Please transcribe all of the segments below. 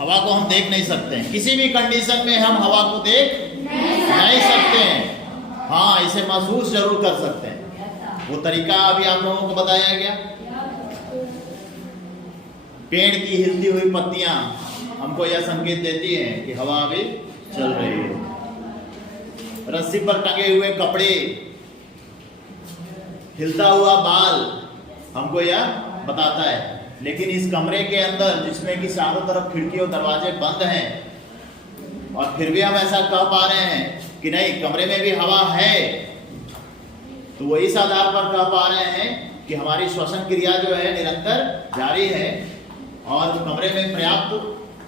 हवा को हम देख नहीं सकते हैं, किसी भी कंडीशन में हम हवा को देख नहीं सकते हैं। हाँ, इसे महसूस जरूर कर सकते हैं। वो तरीका अभी आप लोगों को बताया गया। पेड़ की हिलती हुई पत्तियां हमको यह संकेत देती हैं कि हवा अभी चल रही है। रस्सी पर टंगे हुए कपड़े, हिलता हुआ बाल हमको यह बताता है। लेकिन इस कमरे के अंदर, जिसमें कि चारों तरफ खिड़की और दरवाजे बंद हैं, और फिर भी हम ऐसा कह पा रहे हैं कि नहीं, कमरे में भी हवा है, तो वो इस आधार पर कह पा रहे हैं कि हमारी श्वसन क्रिया जो है निरंतर जारी है और कमरे में पर्याप्त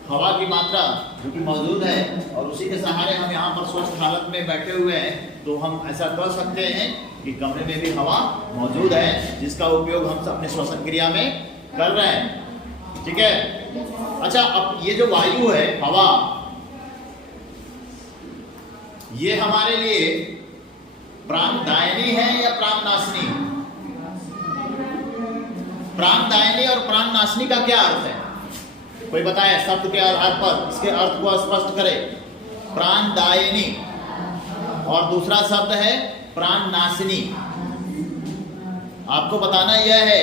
हवा की मात्रा जो कि मौजूद है, और उसी के सहारे हम यहाँ पर स्वस्थ हालत में बैठे हुए हैं। तो हम ऐसा कह सकते हैं कि कमरे में भी हवा मौजूद है, जिसका उपयोग हम अपने श्वसन क्रिया में कर रहे हैं। ठीक है। अच्छा, अब ये जो वायु है, हवा, ये हमारे लिए प्राणदायिनी है या प्राणनाशिनी? प्राणदायिनी और प्राणनाशिनी का क्या अर्थ है? कोई बताए शब्द के आधार पर इसके अर्थ को स्पष्ट करे। प्राणदायिनी और दूसरा शब्द है प्राणनाशिनी। आपको बताना यह है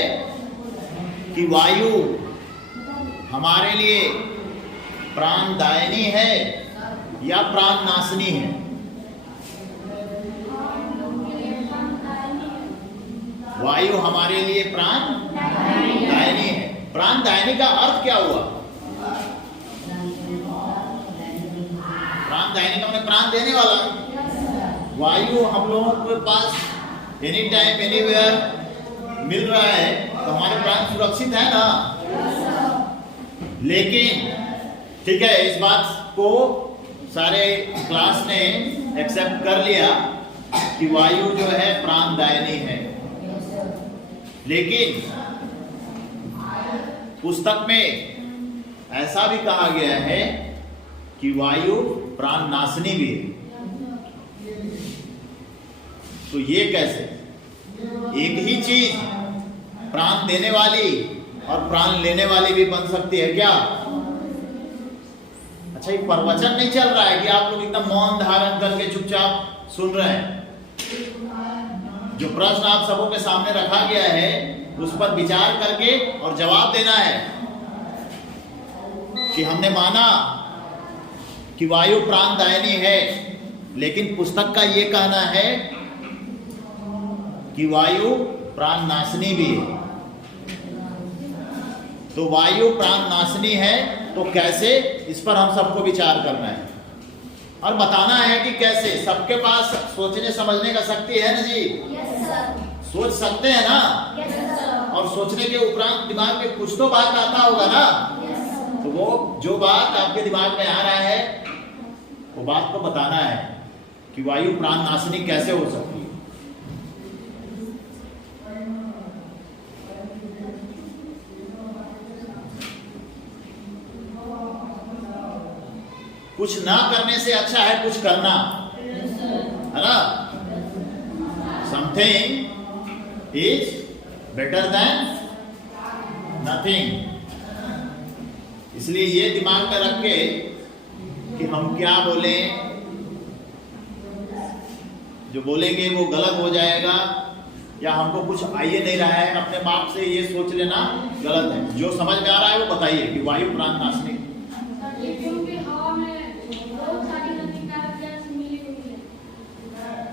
कि वायु हमारे लिए प्राणदायिनी है या प्राणनाशिनी है? वायु हमारे लिए प्राणदायिनी है। प्राणदायिनी का अर्थ क्या हुआ? प्राणदायिनी का मतलब प्राण देने वाला। वायु हम लोगों के पास एनी टाइम एनीवेयर मिल रहा है, तो हमारे प्राण सुरक्षित है ना। लेकिन ठीक है, इस बात को सारे क्लास ने एक्सेप्ट कर लिया कि वायु जो है प्राणदायिनी है। लेकिन पुस्तक में ऐसा भी कहा गया है कि वायु प्राणनाशिनी भी है। तो ये कैसे? एक ही चीज प्राण देने वाली और प्राण लेने वाली भी बन सकती है क्या? अच्छा, ये प्रवचन नहीं चल रहा है कि आप लोग एकदम मौन धारण करके चुपचाप सुन रहे हैं। जो प्रश्न आप सबों के सामने रखा गया है, उस पर विचार करके और जवाब देना है कि हमने माना कि वायु प्राणदायिनी है, लेकिन पुस्तक का यह कहना है कि वायु प्राणनाशिनी भी है। तो वायु प्राणनाशिनी है, तो कैसे, इस पर हम सबको विचार करना है और बताना है कि कैसे। सबके पास सोचने समझने का शक्ति है ना जी? सोच सकते हैं ना? और सोचने के उपरांत दिमाग में कुछ तो बात आता होगा ना। तो वो जो बात आपके दिमाग में आ रहा है, वो बात को बताना है कि वायु प्राणनाशिनी कैसे हो सकती है। कुछ ना करने से अच्छा है कुछ करना, है ना? Something is better than nothing. इसलिए ये दिमाग में रख के कि हम क्या बोलें, जो बोलेंगे वो गलत हो जाएगा या हमको कुछ आइए नहीं रहा है, अपने बाप से ये सोच लेना गलत है। जो समझ में आ रहा है वो बताइए कि वायु प्राणनाशिनी।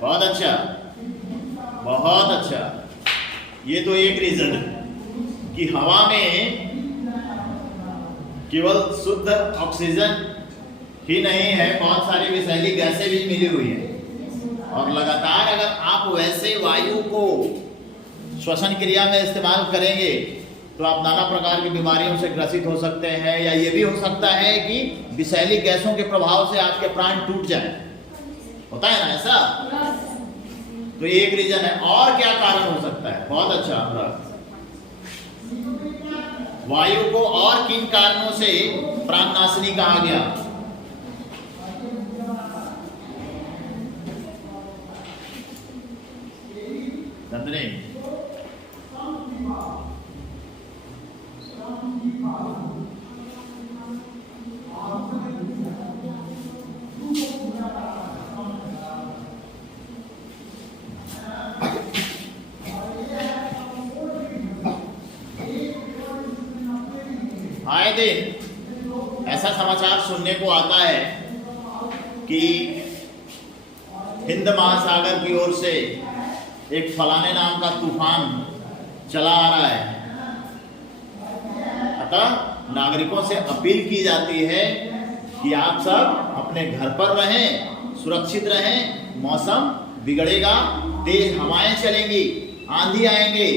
बहुत अच्छा, बहुत अच्छा। ये तो एक रीजन है कि हवा में केवल शुद्ध ऑक्सीजन ही नहीं है, बहुत सारी विषैली गैसें भी मिली हुई है। और लगातार अगर आप वैसे वायु को श्वसन क्रिया में इस्तेमाल करेंगे तो आप नाना प्रकार की बीमारियों से ग्रसित हो सकते हैं, या ये भी हो सकता है कि विषैली गैसों के प्रभाव से आपके प्राण टूट जाए। होता है ना ऐसा? तो एक रीजन है। और क्या कारण हो सकता है? बहुत अच्छा। वायु को और किन कारणों से प्राणनाशिनी कहा गया? नंदनी, दिन ऐसा समाचार सुनने को आता है कि हिंद महासागर की ओर से एक फलाने नाम का तूफान चला आ रहा है। अतः नागरिकों से अपील की जाती है कि आप सब अपने घर पर रहें, सुरक्षित रहें। मौसम बिगड़ेगा, तेज हवाएं चलेंगी, आंधी आएंगे,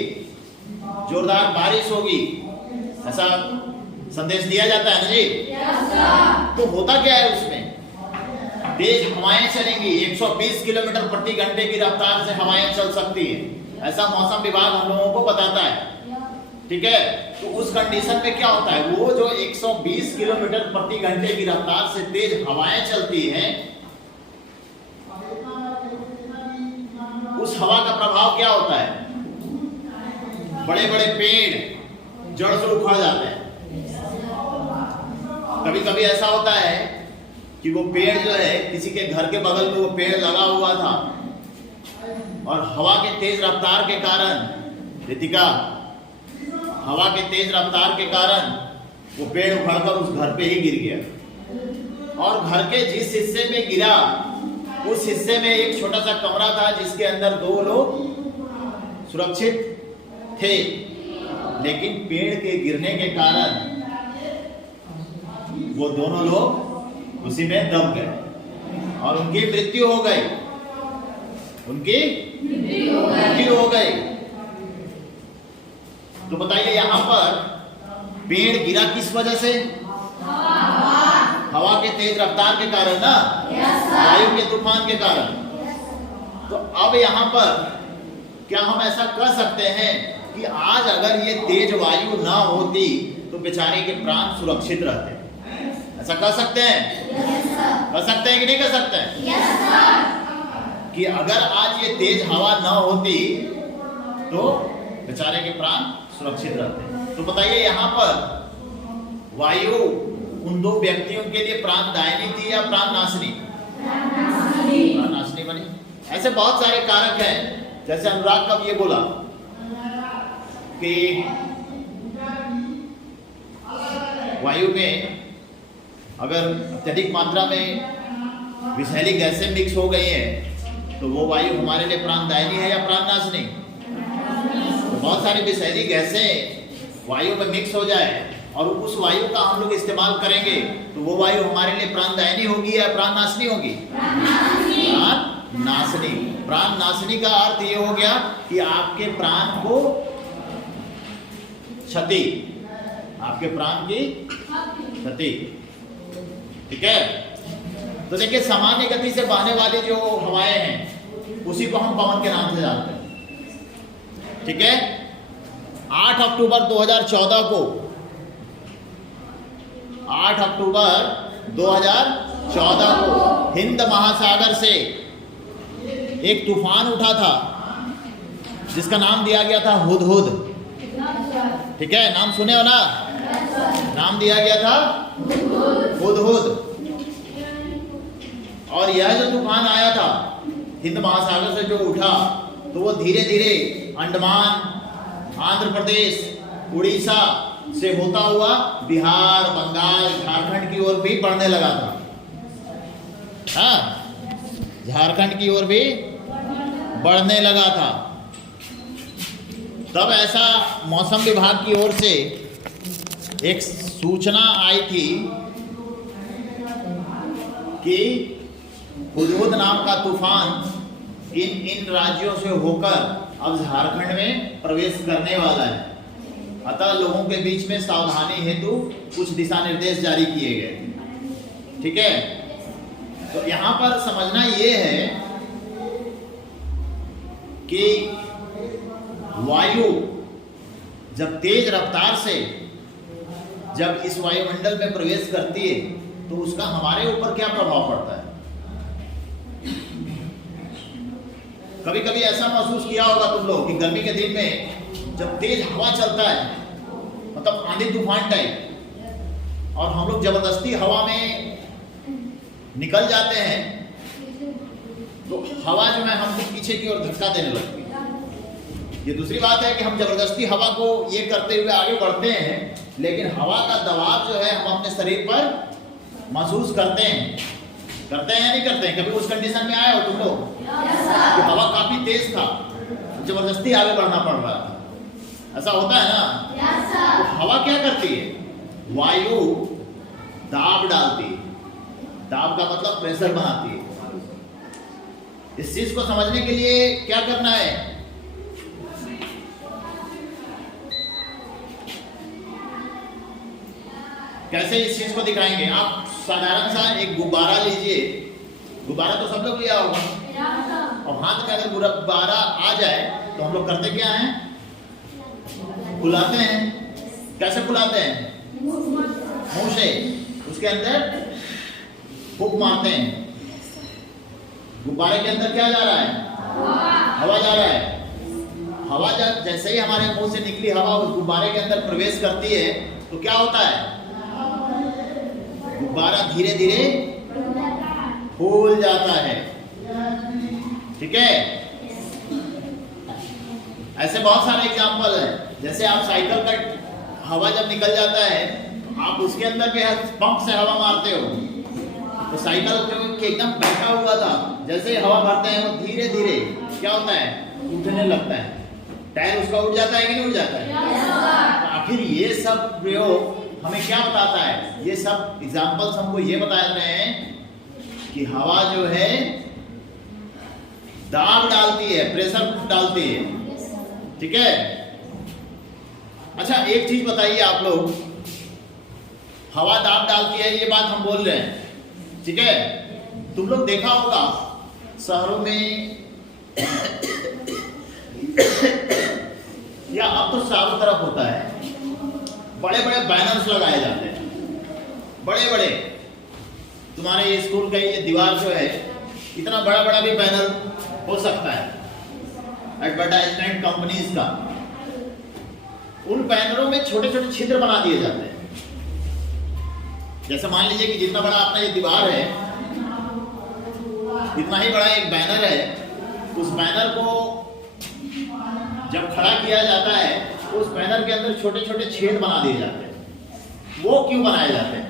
जोरदार बारिश होगी, ऐसा संदेश दिया जाता है ना जी। तो होता क्या है उसमें? तेज हवाएं चलेंगी, 120 किलोमीटर प्रति घंटे की रफ्तार से हवाएं चल सकती है, ऐसा मौसम विभाग हम लोगों को बताता है। ठीक है, तो उस कंडीशन में क्या होता है, वो जो 120 किलोमीटर प्रति घंटे की रफ्तार से तेज हवाएं चलती हैं, उस हवा का प्रभाव क्या होता है? बड़े बड़े पेड़ जड़ से उखड़ जाते हैं। कभी कभी ऐसा होता है कि वो पेड़ जो है, किसी के घर के बगल में वो पेड़ लगा हुआ था और हवा के तेज रफ्तार के कारण, रितिका, हवा के तेज रफ्तार के कारण वो पेड़ उखड़कर उस घर पे ही गिर गया। और घर के जिस हिस्से में गिरा, उस हिस्से में एक छोटा सा कमरा था जिसके अंदर 2 लोग सुरक्षित थे, लेकिन पेड़ के गिरने के कारण वो दोनों लोग उसी में दब गए और उनकी मृत्यु हो गई। उनकी मृत्यु हो गई। तो बताइए, यहां पर पेड़ गिरा किस वजह से? हवा के तेज रफ्तार के कारण ना, वायु के तूफान के कारण। तो अब यहां पर क्या हम ऐसा कह सकते हैं कि आज अगर ये तेज वायु ना होती तो बेचारे के प्राण सुरक्षित रहते? ऐसा कह सकते हैं? कह सकते हैं कि नहीं कह सकते हैं? कि अगर आज ये तेज हवा ना होती तो बेचारे के प्राण सुरक्षित रहते। तो बताइए, यहां पर वायु उन 2 व्यक्तियों के लिए प्राणदायिनी थी या प्राणनाशिनी? प्राणनाशिनी बनी। ऐसे बहुत सारे कारक हैं, जैसे अनुराग कब ये बोला कि वायु में अगर अत्यधिक मात्रा में विषैली गैसें मिक्स हो गई हैं तो वो वायु हमारे लिए प्राणदायिनी है या प्राणनाशिनी? तो बहुत सारी विषैली गैसें वायु में मिक्स हो जाए और उस वायु का हम लोग इस्तेमाल करेंगे तो वो वायु हमारे लिए प्राणदायिनी होगी या प्राणनाशिनी होगी? प्राणनाशिनी। प्राणनाशिनी का अर्थ ये हो गया कि आपके प्राण को क्षति, आपके प्राण की क्षति। ठीक है, तो देखिए, सामान्य गति से बहने वाली जो हवाएं हैं उसी को हम पवन के नाम से जानते हैं। ठीक है, 8 अक्टूबर 2014 को 8 अक्टूबर 2014 को हिंद महासागर से एक तूफान उठा था जिसका नाम दिया गया था हुदहुद। ठीक है, नाम सुने हो ना? नाम दिया गया था हुदहुद। और यह जो तूफान आया था हिंद महासागर से जो उठा, तो वो धीरे धीरे अंडमान, आंध्र प्रदेश, उड़ीसा से होता हुआ बिहार, बंगाल, झारखंड की ओर भी बढ़ने लगा था। हाँ, झारखंड की ओर भी बढ़ने लगा था। तब ऐसा मौसम विभाग की ओर से एक सूचना आई थी कि हुदहुद नाम का तूफान इन राज्यों से होकर अब झारखंड में प्रवेश करने वाला है। अतः लोगों के बीच में सावधानी हेतु कुछ दिशा निर्देश जारी किए गए। ठीक है, तो यहां पर समझना ये है कि वायु जब तेज रफ्तार से जब इस वायुमंडल में प्रवेश करती है तो उसका हमारे ऊपर क्या प्रभाव पड़ता है? कभी कभी ऐसा महसूस किया होगा तुम लोग कि गर्मी के दिन में जब तेज हवा चलता है, मतलब आंधी तूफान टाइप, और हम लोग जबरदस्ती हवा में निकल जाते हैं तो हवा जो है हमको पीछे की ओर धक्का देने लगती है। ये दूसरी बात है कि हम जबरदस्ती हवा को ये करते हुए आगे बढ़ते हैं, लेकिन हवा का दबाव जो है हम अपने शरीर पर महसूस करते हैं या नहीं करते हैं? कभी उस कंडीशन में आए हो तुम लोग कि हवा काफी तेज था, जबरदस्ती आगे बढ़ना पड़ रहा था, ऐसा होता है ना? तो हवा क्या करती है? वायु दाब डालती है। दाब का मतलब प्रेशर बनाती है। इस चीज को समझने के लिए क्या करना है? कैसे इस चीज को दिखाएंगे? आप साधारण सा एक गुब्बारा लीजिए। गुब्बारा तो सब लोग लिया होगा, और हाथ में अगर गुब्बारा आ जाए तो हम लोग करते क्या हैं? फुलाते हैं। कैसे फुलाते हैं? मुंह से उसके अंदर फूंक मारते हैं। गुब्बारे के अंदर क्या जा रहा है? हवा जा रहा है। हवा जब जैसे ही हमारे मुंह से निकली हवा उस गुब्बारे के अंदर प्रवेश करती है तो क्या होता है? गुब्बारा धीरे धीरे फूल जाता है। ठीक है? ऐसे बहुत सारे एग्जाम्पल हैं। जैसे आप साइकिल का हवा जब निकल जाता है, आप उसके अंदर भी पंप से हवा मारते हो, तो साइकिल के एकदम बैठा हुआ था, जैसे ही हवा भरते हैं वो धीरे धीरे क्या होता है? उठने लगता है। टायर उसका उठ जाता है कि नहीं उठ जाता है? तो आखिर ये सब प्रयोग हमें क्या बताता है? ये सब एग्जाम्पल्स हमको ये बता रहे हैं कि हवा जो है दाब डालती है, प्रेशर डालती है। ठीक है? अच्छा, एक चीज बताइए आप लोग, हवा दाब डालती है ये बात हम बोल रहे हैं, ठीक है? तुम लोग देखा होगा शहरों में या अब तो चारों तरफ होता है, बड़े बड़े बैनर्स लगाए जाते हैं। बड़े बड़े, तुम्हारे स्कूल का ये दीवार जो है, इतना बड़ा बड़ा भी बैनर हो सकता है एडवर्टाइजमेंट कंपनीज का। उन बैनरों में छोटे छोटे छिद्र बना दिए जाते हैं। जैसे मान लीजिए कि जितना बड़ा अपना ये दीवार है, इतना ही बड़ा एक बैनर है। उस बैनर को जब खड़ा किया जाता है तो उस बैनर के अंदर छोटे छोटे छेद बना दिए जाते हैं। वो क्यों बनाए जाते हैं?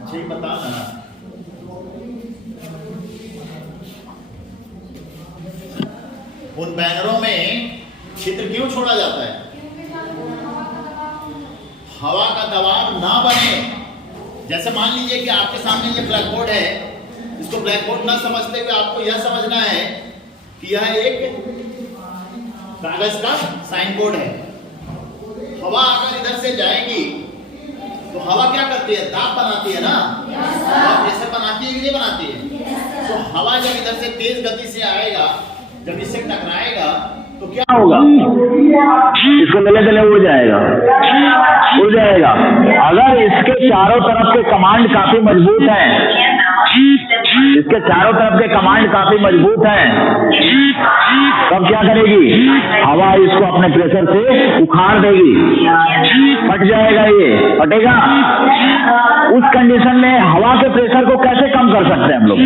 अच्छा, ये बता ना। उन बैनरों में छिद्र क्यों छोड़ा जाता है? हवा का दबाव ना बने। जैसे मान लीजिए कि आपके सामने ये ब्लैक बोर्ड है, इसको ब्लैक बोर्ड ना समझते हुए आपको यह समझना है कि यह एक कागज का साइन बोर्ड है। हवा अगर इधर से जाएगी तो हवा क्या करती है? दाब बनाती है ना? हवा प्रेशर बनाती है कि नहीं बनाती है? तो हवा जब इधर से तेज गति से आएगा, जब इससे टकराएगा तो क्या होगा? इसको ले चले उड़ जाएगा। अगर इसके चारों तरफ के कमांड काफी मजबूत हैं, इसके चारों तरफ के कमांड काफी मजबूत हैं, तब क्या करेगी? हवा इसको अपने प्रेशर से उखाड़ देगी, फट जाएगा। ये फटेगा। उस कंडीशन में हवा के प्रेशर को कैसे कम कर सकते हैं हम लोग?